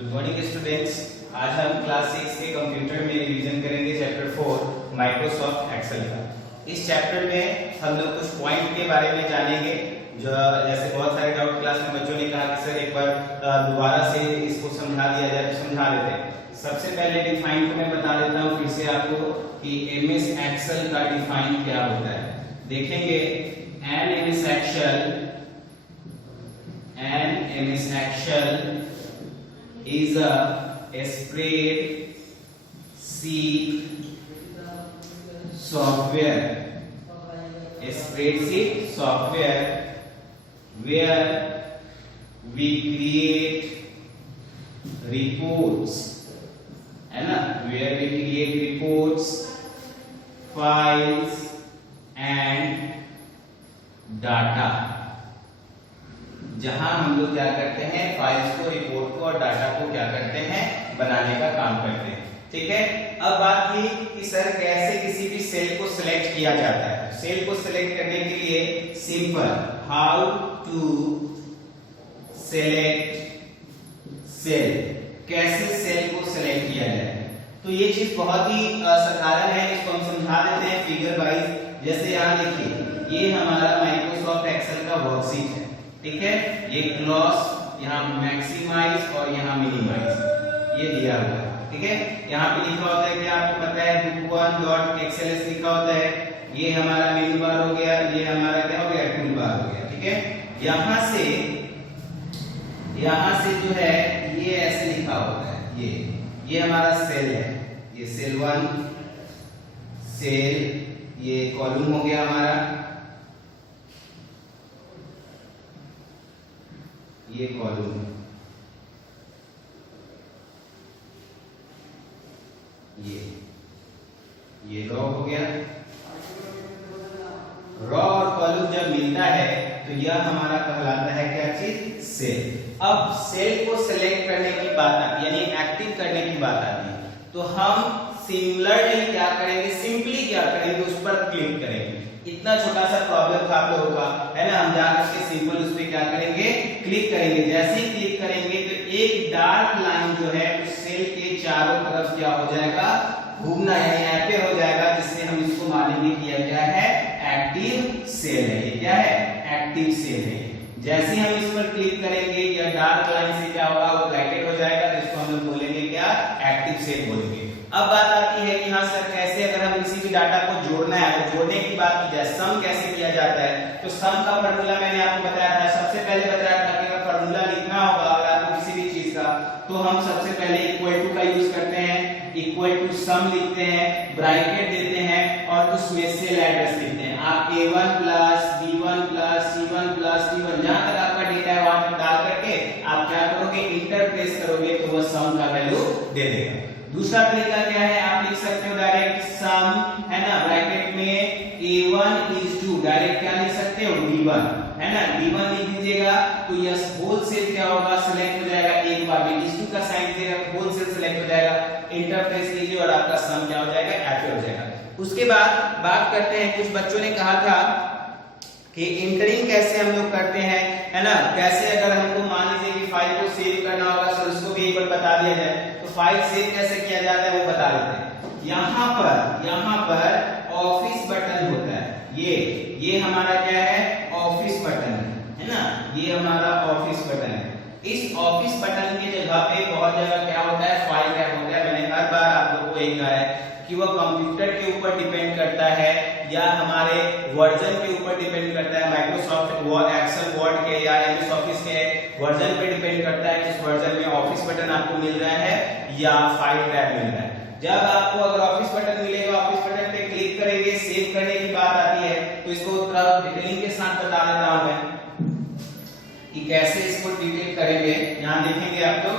Good morning students. आज हम class 6 के कंप्यूटर में रिवीजन करेंगे चैप्टर 4 माइक्रोसॉफ्ट एक्सेल का। इस चैप्टर में हम लोग कुछ पॉइंट के बारे में जानेंगे जो जैसे बहुत सारे डाउट क्लास में बच्चों ने कहा कि सर एक बार दोबारा से इसको समझा दिया जाए, तो समझा देते हैं। सबसे पहले डिफाइन को मैं बता देता हूँ फिर से आपको कि एमएस एक्सेल का डिफाइन क्या होता है। देखेंगे an MS Excel is a spreadsheet software, where we create reports, है ना, where we create reports, files and data। जहां हम लोग क्या करते हैं, फाइल्स को, रिपोर्ट को और डाटा को क्या करते हैं, बनाने का काम करते हैं। ठीक है। अब बात थी कि सर कैसे किसी भी सेल को सिलेक्ट किया जाता है। सेल को सिलेक्ट करने के लिए simple, how to select cell, कैसे सेल को सिलेक्ट किया जाए। तो ये चीज बहुत ही साधारण है, इसको हम समझा देते हैं फिगर वाइज। जैसे यहाँ देखिए, ये हमारा माइक्रोसॉफ्ट एक्सेल का वर्कशीट है। ठीक है, ये क्लॉज, यहाँ मैक्सिमाइज और यहाँ मिनिमाइज ये दिया हुआ है। ठीक है, यहाँ पे लिखा होता है कि आपको पता है book1.xls लिखा होता है। ये हमारा मेनू बार हो गया, ये हमारा क्या हो गया, टूल बार हो गया। ठीक है, यहाँ से जो है ये ऐसे लिखा होता है, ये हमारा सेल है, ये सेल 1 सेल, ये कॉलम हो गया हमारा, ये कॉलम, ये रो हो गया। रो और कॉलम जब मिलता है तो यह हमारा कहलाता है क्या चीज, सेल। अब सेल को सिलेक्ट करने की बात आती है, यानी एक्टिव करने की बात आती है, तो हम सिमिलरली क्या करेंगे, सिंपली क्या करेंगे, उस पर क्लिक करेंगे। इतना छोटा सा प्रॉब्लम था आप लोगों का, है ना। हम जाकर के सिंपल उस पे क्या करेंगे, क्लिक करेंगे। जैसे ही क्लिक करेंगे तो एक डार्क लाइन जो है उस सेल के चारों तरफ क्या हो जाएगा, घूमना, यानी यहाँ पे हो जाएगा, जिससे हम इसको मानेंगे कि यह क्या है, एक्टिव सेल है। ये क्या है, एक्टिव सेल है। जैसे ही हम इस पर क्लिक करेंगे यह डार्क लाइन से क्या होगा, वो ब्रैकेट हो जाएगा, जिसको हम लोग बोलेंगे क्या, एक्टिव सेल बोलेंगे। अब बात आती है कि हाँ सर कैसे, अगर हम किसी भी डाटा को जोड़ना है तो जोड़ने की बात की जाए, सम कैसे किया जाता है। तो सम का फॉर्मूला मैंने आपको बताया था, सबसे पहले बताया था कि अगर फॉर्मूला लिखना होगा अगर आपको किसी भी चीज का, तो हम सबसे पहले इक्वल टू का यूज करते हैं, इक्वल टू सम लिखते हैं, ब्रैकेट देते हैं और उसमें सेल एड्रेस लिखते हैं। आप A1 plus B1 plus C1 plus D1 जहां तक आपका डेटा है वहां तक डाल करके आप क्या करोगे, इंटर प्रेस करोगे तो वह सम का वैल्यू दे देगा। दूसरा तरीका क्या है, आप लिख सकते हो डायरेक्ट सम, है ना, ब्रैकेट में A1 is 2, डायरेक्ट क्या लिख सकते हो, D1, है ना, D1 लिख दीजिएगा तो यह होल सेल क्या होगा, सिलेक्ट हो जाएगा। एक बार में इस 2 का साइन दीजिएगा, होल सेल सिलेक्ट हो जाएगा। इंटर प्रेस कीजिए और आपका सम क्या हो जाएगा, ऐड हो जाएगा। उसके बाद बात करते हैं, कुछ बच्चों ने कहा था कि इंटरिंग कैसे हम लोग करते हैं, है ना, कैसे अगर हमको मान लीजिए कि फाइल को सेव करना होगा, सर उसको भी एक बार बता दिया जाए, तो फाइल सेव कैसे किया जाता है वो बता देते हैं। यहाँ पर ऑफिस बटन होता है, ये हमारा क्या है, ऑफिस बटन है ना, ये हमारा ऑफिस बटन है। इस ऑफिस बटन की जगह पे बहुत जगह क्या होता है, फाइल टैब होता है। मैंने हर बार आप लोगों को एक कहा है कि वह कंप्यूटर के ऊपर डिपेंड करता है या हमारे वर्जन के ऊपर डिपेंड करता है, माइक्रोसॉफ्ट एक्सेल वर्ड के या एमएस ऑफिस के वर्जन पे डिपेंड करता है किस वर्जन में ऑफिस बटन आपको मिल रहा है या फाइल टैब मिल रहा है। जब आपको अगर ऑफिस बटन मिलेगा, ऑफिस बटन पे क्लिक करेंगे, सेव करने की बात आती है, तो इसको थोड़ा डिटेलिंग के साथ बता देता हूं मैं कि कैसे इसको डिटेल करेंगे। यहां देखेंगे आप लोग,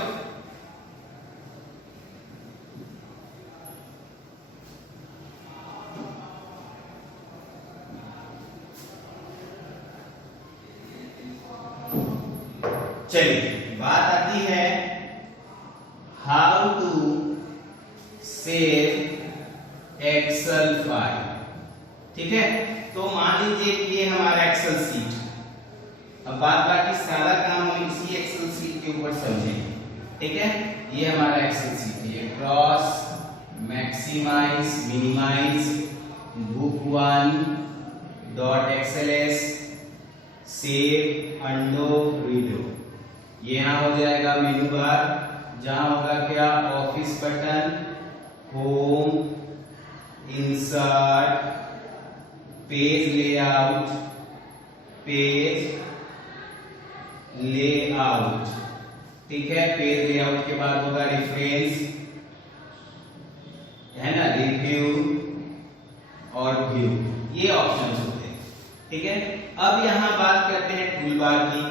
चलिए बात आती है how to save Excel file. ठीक है, तो मान लीजिए कि ये हमारा एक्सेल सीट, अब बात बाकी सारा काम हम इसी एक्सेल सीट के ऊपर समझेंगे। ठीक है, ये हमारा एक्सेल सीट है। Cross, maximise, minimise, book 1 dot XLS, save, undo, redo. ये यहाँ हो जाएगा मेनू बार, जहां होगा क्या, office button, home, insert, page layout, page layout, ठीक है। पेज लेआउट के बाद होगा रेफरेंस, है ना, रिव्यू और व्यू, ये ऑप्शंस होते हैं, ठीक है। अब यहां बात करते हैं टूल बार की।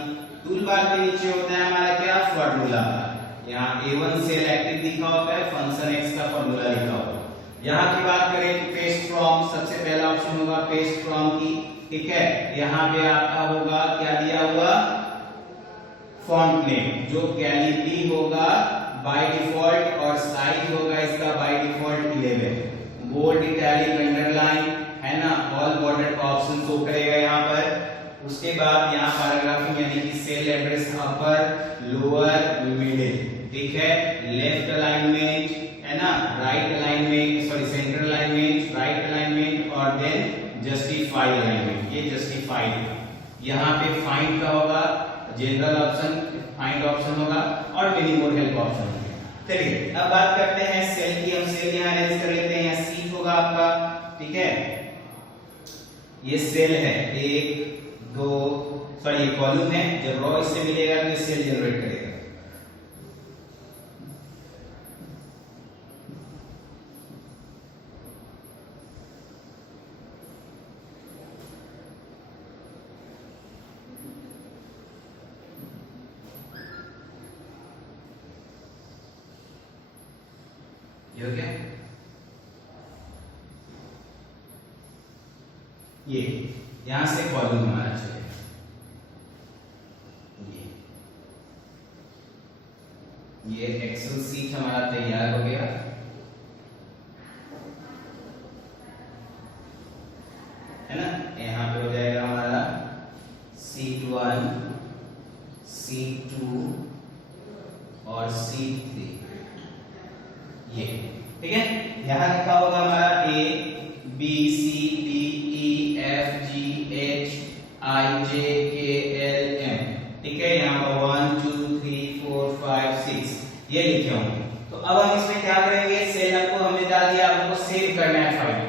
टूल बार के नीचे होता है हमारा क्या, फॉर्मूला बार। यहाँ A1 सेल एक्टिव लिखा होता है, फंक्शन x का फॉर्मूला लिखा होगा। यहाँ की बात करें तो पेस्ट फ्रॉम, सबसे पहला ऑप्शन होगा पेस्ट फ्रॉम की, ठीक है। यहाँ पे आपका होगा क्या दिया हुआ, फॉन्ट नेम, जो कैलिब्री होगा बाय डिफॉल्ट, और साइज होगा इसका by default 11, bold, italic, underline, है ना, ऑल बॉर्डर का ऑप्शन शो करेगा यहाँ पर। उसके बाद यहाँ पैराग्राफिंग यानी कि cell address upper, lower, middle, ठीक है। लेफ्ट अलाइनमेंट, है ना, right alignment, sorry centre alignment, right alignment, और देन जस्टिफाई अलाइनमेंट, ये जस्टिफाइड। यहाँ पे फाइंड का होगा, जनरल ऑप्शन, फाइंड ऑप्शन होगा, और मिनिमम और हेल्प ऑप्शन होगा। चलिए अब बात करते हैं सेल की। हम सेल यहाँ अरेंज कर लेते हैं, यहाँ सीट होगा आपका, ठीक है। ये सेल है, 1 2, सॉरी ये कॉलम है, जब रॉ इससे मिलेगा तो ये सेल जनरेट करेगा। ये हो गया, ये यहां से कॉलम हमारा चलेगा, ये एक्सेल सीट हमारा तैयार हो गया, है ना। यहाँ पे हो जाएगा हमारा सीट 1, सीट 2 और सीट 3, ये ठीक है। यहाँ लिखा होगा हमारा A B C D E F G H I J K L M, ठीक है। यहाँ पर 1 2 3 4 5 6 ये लिखे होंगे। तो अब हम इसमें क्या करेंगे, सेल को हमने डाल दिया, हमको सेव करना है फाइल।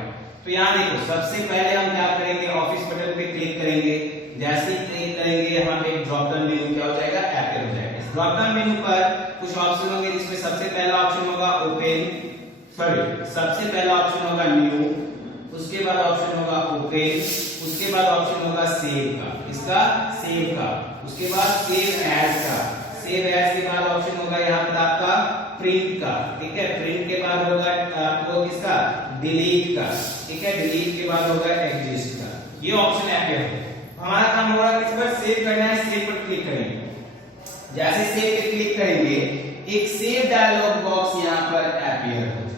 तो यहाँ देखो सबसे पहले हम क्या करेंगे, ऑफिस बटन पे क्लिक करेंगे। जैसे ही क्लिक करेंगे यहाँ पे एक ड्रॉप डाउन मेनू क्या हो जाएगा, अपीयर हो जाएगा। इस ड्रॉप डाउन मेनू पर कुछ ऑप्शन होंगे, जिसमें सबसे पहला ऑप्शन होगा ओपन, सॉरी सबसे पहला ऑप्शन होगा न्यू, उसके बाद ऑप्शन होगा ओपन, उसके बाद ऑप्शन होगा सेव का, इसका सेव का, उसके बाद सेव एज का, सेव एज के बाद ऑप्शन होगा यहाँ पर आपका प्रिंट का, ठीक है। प्रिंट के बाद होगा आपको किसका, डिलीट का, ठीक है। डिलीट के बाद होगा एग्जिस्ट का। ये ऑप्शन अपीयर हो, हमारा काम होगा किस पर, सेव करना है, सेव पर क्लिक करेंगे। जैसे सेव पे क्लिक करेंगे एक सेव डायलॉग बॉक्स यहाँ पर अपीयर हो जाएगा,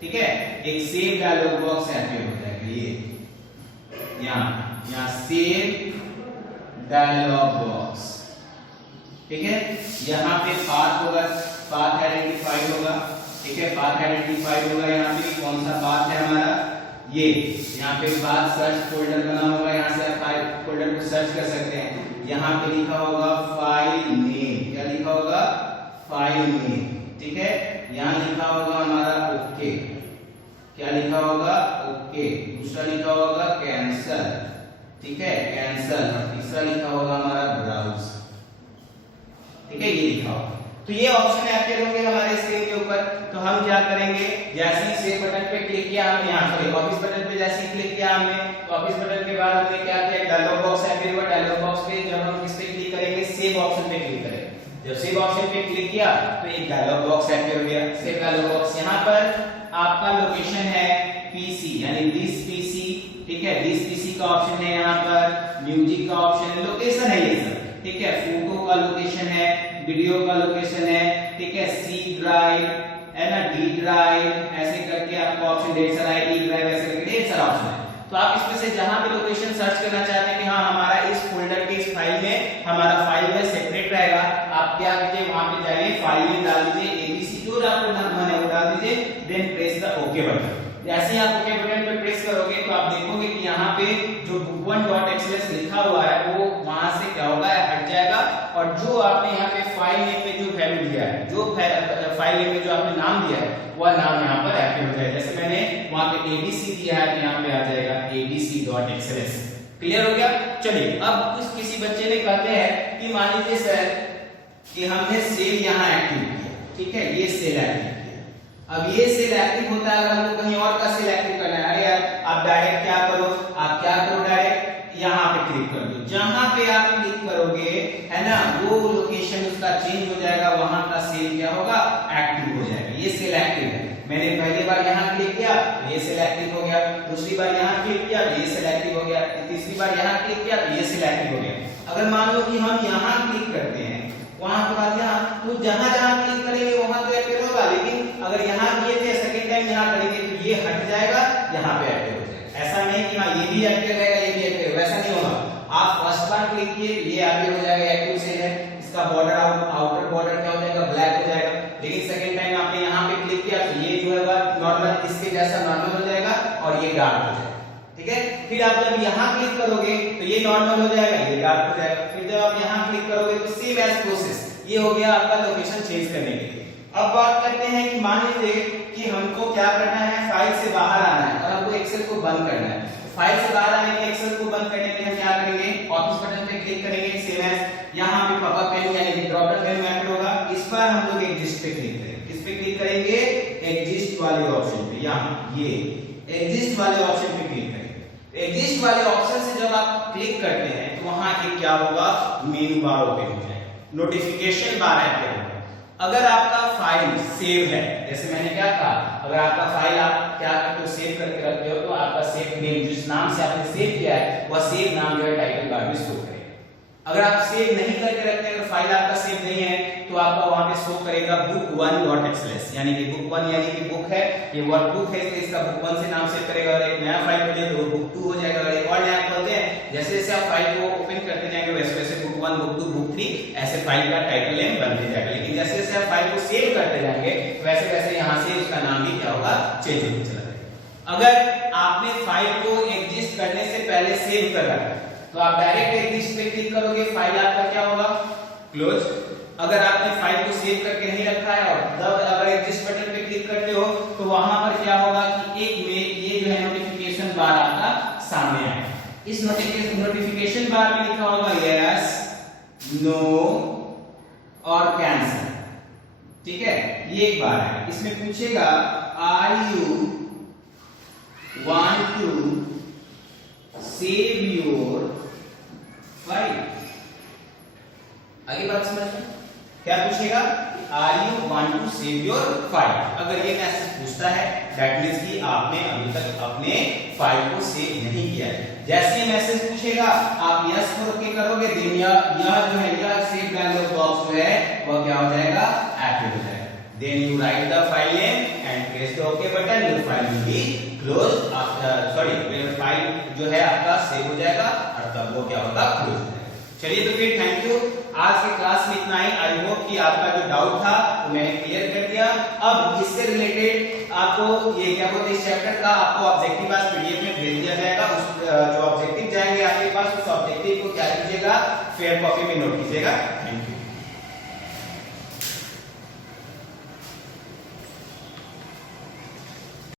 ठीक है। एक सेव डायलॉग बॉक्स अपीयर हो जाएगा, ये यहाँ सेव डायलॉग बॉक्स, ठीक है। यहाँ पे पाथ होगा, पाथ आइडेंटिफाइड होगा, ठीक है। पाथ आइडेंटिफाइड होगा, यहाँ पे कौन सा पाथ है हमारा, ये यहाँ पे पाथ सर्च फोल्डर बना होगा, यहाँ से आप फाइल फोल्डर को सर्च कर सकते हैं। यहाँ पे लिखा होगा फाइल नेम, क्या लिखा होगा, फाइल नेम, ठीक है। यहाँ लिखा होगा हमारा ओके, क्या लिखा होगा, ओके। दूसरा लिखा होगा कैंसल, ठीक है, कैंसल। और तीसरा लिखा होगा हमारा ब्राउज, ठीक है, ये लिखा होगा। तो ये ऑप्शन अपीयर होंगे हमारे स्क्रीन के ऊपर। तो हम क्या करेंगे, जैसे ही सेव बटन पे क्लिक किया हमने, यहाँ सॉरी ऑफिस बटन पे जैसे ही क्लिक किया हमने, तो ऑफिस बटन के बाद हमने क्या किया, डायलॉग बॉक्स अपीयर हुआ। डायलॉग बॉक्स पे जब हम किस पे क्लिक करेंगे, सेव ऑप्शन पे क्लिक करेंगे। जब सेव ऑप्शन पे क्लिक किया तो एक डायलॉग बॉक्स अपीयर हो गया, सेव डायलॉग बॉक्स। यहाँ पर आपका लोकेशन है पीसी, यानी दिस पीसी, ठीक है। दिस पीसी का ऑप्शन है, यहाँ पर म्यूजिक का ऑप्शन, लोकेशन है ये सब, ठीक है। फोटो का लोकेशन है, वीडियो का लोकेशन है, ठीक है। सी ड्राइव है ना, डी ड्राइव, ऐसे करके आपको ऑप्शन ढेर सारा है, ई ड्राइव, ऐसे करके ढेर सारा ऑप्शन है। तो आप इसमें से जहां भी लोकेशन सर्च करना चाहते हैं कि हाँ हमारा इस फोल्डर के इस फाइल में हमारा फाइल में सेपरेट रहेगा, आप आप क्या कीजिए, वहां पे जाइए, फाइल में डाल दीजिए एबीसी, जो आपको नाम है वो डाल दीजिए, then press the okay button. जैसे ही आप ओके बटन पे प्रेस करोगे तो आप देखोगे कि यहाँ पे जो book1.xls लिखा हुआ है वो वहां से क्या होगा, हट जाएगा, और जो आपने यहाँ पे फाइल नेम में जो वैल्यू दिया है, जो फाइल नेम में जो आपने नाम दिया है, वह नाम यहाँ पर एक्टिव हो जाएगा। जैसे मैंने वहां पे एबीसी दिया है तो यहाँ पे आ जाएगा abc.xls। क्लियर हो गया? चलिए, अब किसी बच्चे ने कहते हैं कि मान लीजिए सर कि हमने सेल यहाँ एक्टिव किया, ठीक है, ये सेल एक्टिव, अब ये सेल एक्टिव होता है, अगर हमको कहीं और का सेल एक्टिव करना है, अरे यार आप डायरेक्ट क्या करो, डायरेक्ट यहाँ पे क्लिक कर दो। जहां पे आप क्लिक करोगे है ना, वो लोकेशन उसका चेंज हो जाएगा, वहां का सेल क्या होगा, एक्टिव हो जाएगा। ये सेल एक्टिव है, मैंने पहली बार यहाँ क्लिक किया तो ये सेल एक्टिव हो गया, दूसरी बार यहाँ क्लिक किया तो ये सेल एक्टिव हो गया, तीसरी बार यहाँ क्लिक किया तो ये सेल एक्टिव हो गया। अगर मान लो कि हम यहाँ क्लिक करते हैं, वहां के बाद यहाँ, तो जहां जहां क्लिक करेंगे वहां तो एक्टिव होगा, लेकिन अगर यहाँ किए थे सेकंड टाइम यहाँ करेंगे तो ये हट जाएगा, यहाँ पे एक्टिव हो जाएगा। ऐसा नहीं कि हाँ ये भी एक्टिव रहेगा, ये भी एक्टिव रहेगा, ऐसा नहीं होगा। आप फर्स्ट बार क्लिक किए ये एक्टिव हो जाएगा, एक्टिव सेल है, इसका बॉर्डर आउटर बॉर्डर क्या हो जाएगा, ब्लैक हो जाएगा। लेकिन सेकंड टाइम आपने यहाँ पे क्लिक किया तो ये जो है नॉर्मल, इसके जैसा नॉर्मल हो जाएगा और ये डार्क हो जाएगा, ठीक है। फिर आप जब यहाँ क्लिक करोगे तो ये नॉर्मल हो जाएगा, ये डार्क हो जाएगा। फिर जब आप यहाँ क्लिक करोगे तो सेम एज प्रोसेस, ये हो गया आपका लोकेशन चेंज करने के लिए। अब बात करते हैं कि मान लीजिए कि हमको क्या करना है, फाइल से बाहर आना है और हमको एक्सेल को बंद करना है। फाइल से बाहर आने के लिए, एक्सेल को बंद करने के लिए हम क्या करेंगे, ऑफिस बटन पे क्लिक करेंगे, सेम एज, यहाँ पे पॉपअप मेनू यानी ड्रॉप डाउन मेनू एंटर होगा, इस पर हम लोग एग्जिस्ट पे क्लिक करेंगे। किस पे क्लिक करेंगे, एग्जिस्ट वाले ऑप्शन पे, यहाँ ये एग्जिस्ट वाले ऑप्शन पे क्लिक करेंगे। एग्जिस्ट वाले ऑप्शन से जब आप क्लिक करते हैं तो वहां के क्या होगा, मेनू बार ओपन हो जाएगा, नोटिफिकेशन बार एक्टिव होगा। अगर आपका फाइल सेव है, जैसे मैंने क्या कहा, अगर आपका फाइल आप क्या करते हो, सेव करके रखते हो, तो आपका सेव नेम, जिस नाम से आपने सेव किया है वह सेव नाम जो है टाइटल बार में शो करेगा। अगर आप सेव नहीं करके रखते हैं, अगर फाइल आपका सेव नहीं है, तो आपका वहां पे शो करेगा book1.xls, यानी कि book1 यानी कि बुक है, ये वर्कबुक है, तो इसका book1 से नाम सेव करेगा, और एक नया फाइल खोले तो book2 हो जाएगा। और एक और नया खोलते हैं, जैसे जैसे आप फाइल को ओपन करते जाएंगे वैसे वैसे book1 book2 book3 ऐसे फाइल का टाइटल नेम बनते जाएगा। लेकिन जैसे जैसे आप फाइल को सेव करते जाएंगे वैसे वैसे यहाँ से उसका नाम भी क्या होगा, चेंज होते चला जाएगा। अगर आपने फाइल को एग्जिस्ट करने से पहले सेव कर रखा है तो आप डायरेक्ट एग्जिस्ट पे क्लिक करोगे, फाइल आपका क्या होगा, क्लोज। अगर आपने फाइल को सेव करके नहीं रखा है और तब अगर एग्जिस्ट बटन पे क्लिक करते हो तो वहां पर क्या होगा कि एक में ये जो है नोटिफिकेशन बार आपका सामने आएगा। इस नोटिफिकेशन बार में लिखा होगा यस, नो और कैंसिल, ठीक है, ये एक बार है। इसमें पूछेगा are you want to save your file, आगे बात समझ में क्या पूछेगा, are you want to save your file. अगर ये मैसेज पूछता है दैट मींस कि आपने अभी तक अपने फाइल को सेव नहीं किया है। जैसे ही मैसेज पूछेगा आप यस करके करोगे, देन यह जो है यह सेव डायलॉग बॉक्स जो है वह क्या हो जाएगा, एक्टिव हो जाएगा। Then you write the file name and press the okay button, your file will be close after, sorry file जो है आपका सेव हो जाएगा और तब वो क्या होगा, क्लोज हो जाएगा। चलिए तो फिर थैंक यू, आज के क्लास में इतना ही। आई होप कि आपका जो डाउट था वो मैंने क्लियर कर दिया। अब इससे रिलेटेड आपको ये क्या बोलते हैं, इस चैप्टर का आपको ऑब्जेक्टिव आज पीडीएफ में भेज दिया जाएगा। उस जो ऑब्जेक्टिव जाएंगे आपके पास, उस ऑब्जेक्टिव को क्या कीजिएगा, फेयर कॉपी में नोट कीजिएगा। Thank you.